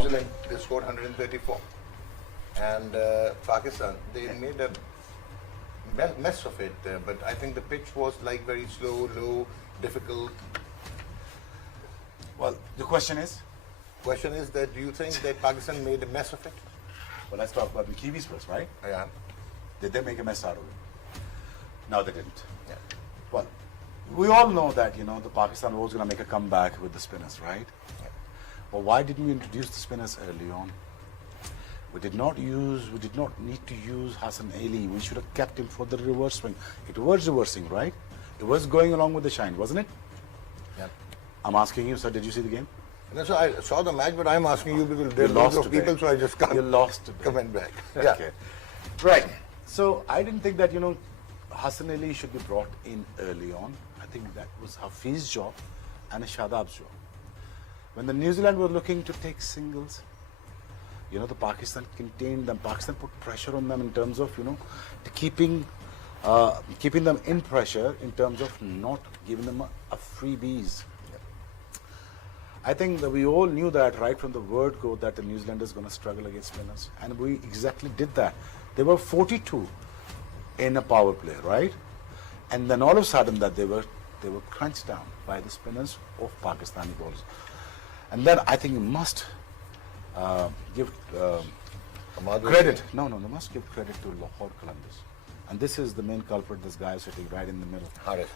from Zealand, they scored 134. And Pakistan, they made a mess of it. But I think the pitch was like very slow, low, difficult. Well, the question is? Question is that do you think that Pakistan made a mess of it? Well, let's talk about the Kiwis first, right? Yeah. Did they make a mess out of it? No, they didn't. Yeah. Well, we all know that, you know, the Pakistan was going to make a comeback with the spinners, right? Yeah. Well, why didn't we introduce the spinners early on? We did not need to use Hassan Ali. We should have kept him for the reverse swing. It was reversing, right? It was going along with the shine, wasn't it? Yeah. I'm asking you, sir, did you see the game? No, so I saw the match, but I'm asking you because there are lost lots of today. people, so I just can't You lost today. comment back. Yeah. Okay. Right. So I didn't think that, you know, Hassan Ali should be brought in early on. I think that was Hafiz's job and Shadab's job. When the New Zealand were looking to take singles, you know, the Pakistan contained them. Pakistan put pressure on them in terms of, you know, keeping them in pressure in terms of not giving them a freebies. I think that we all knew that right from the word go that the New Zealanders going to struggle against spinners, and we exactly did that. They were 42 in a power play, right? And then all of a sudden that they were crunched down by the spinners of Pakistani balls. And then I think you must give credit. No, they must give credit to Lahore Columbus. And this is the main culprit, this guy sitting right in the middle. Haris,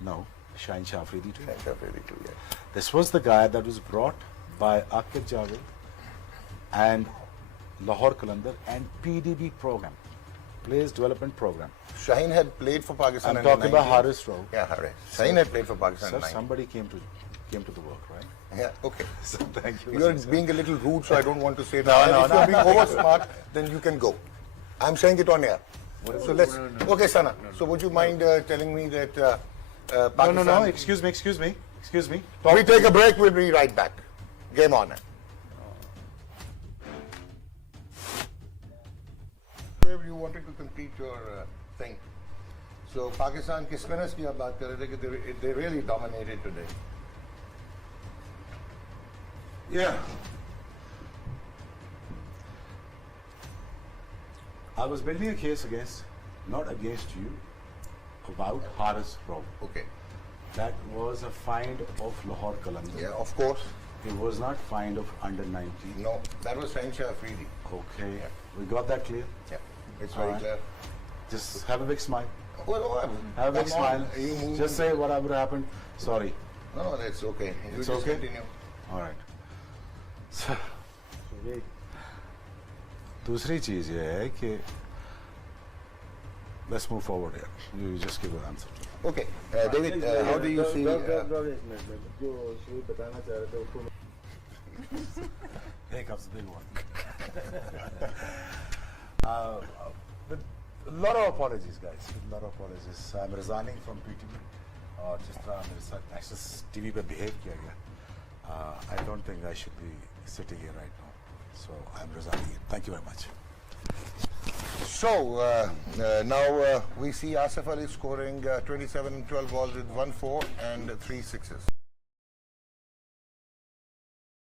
No, Shaheen Shah Afridi too. yeah. This was the guy that was brought by Akif Javed and Lahore Qalandar and PDB program, Players Development Program. Shaheen had played for Pakistan. I'm talking about Haris Rao. Yeah, Haris. Shaheen had played for Pakistan. Sir, in 90. somebody came to the work, right? Yeah, okay. So thank you. You're being a little rude, so I don't want to say that. No, if you're being over smart, then you can go. I'm saying it on air. So let's. Okay, Sana. So would you mind telling me that Pakistan? No. Excuse me. We take a break. We'll be right back. Game on. Where you wanted to complete your thing. So Pakistan के spinners की आप बात कर रहे थे कि they really dominated today. Yeah. I was building a case not against you, about Haris Rao. Okay. That was a find of Lahore Qalandar. Yeah, of course. It was not find of under 19. No, that was Shaheen Shah Afridi. Okay. Yeah. We got that clear? Yeah, it's very Alright. clear. Just have a big smile. Well, Have a big come on. smile. You move. Just say whatever happened. Sorry. No, that's okay. You It's just okay? continue. All right. So, दूसरी चीज ये है कि let's move forward here. You just give an answer. Okay, David, how do you see? जो शुरू बताना चाह रहे थे उसको Here comes the big one. With a lot of apologies, guys. A lot of apologies. I'm resigning from PTV. और जिस तरह मेरे साथ नेशनल टीवी पे behave किया गया, I don't think I should be sitting here right now. So I'm resigning. Thank you very much. So now we see Asif Ali scoring 27 and 12 balls with 1 4 and 3 sixes.